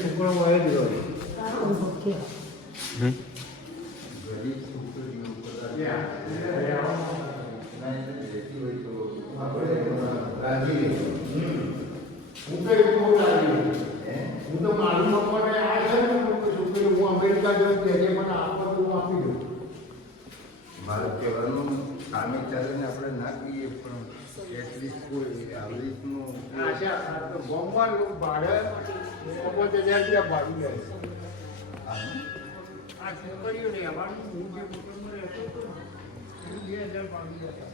છોકરો હોય જ હું તો મારું મકવાને આ છે ને છોકરી હું અમેરિકા જઉં તેને મને આપવા તો હું આપી દઉં. ભારત કહેવાનું સામે ચાલે ને આપણે ના કહીએ પણ એટલીસ્ટ કોઈ આવી રીતનું આશા તો ગોમમાં ભાડે 50,000 ભાડું લે છે. આ છોકરીઓ રહેવાનું હું જે કુટુંબમાં રહેતો હતો 2,000 ભાડું લેતા.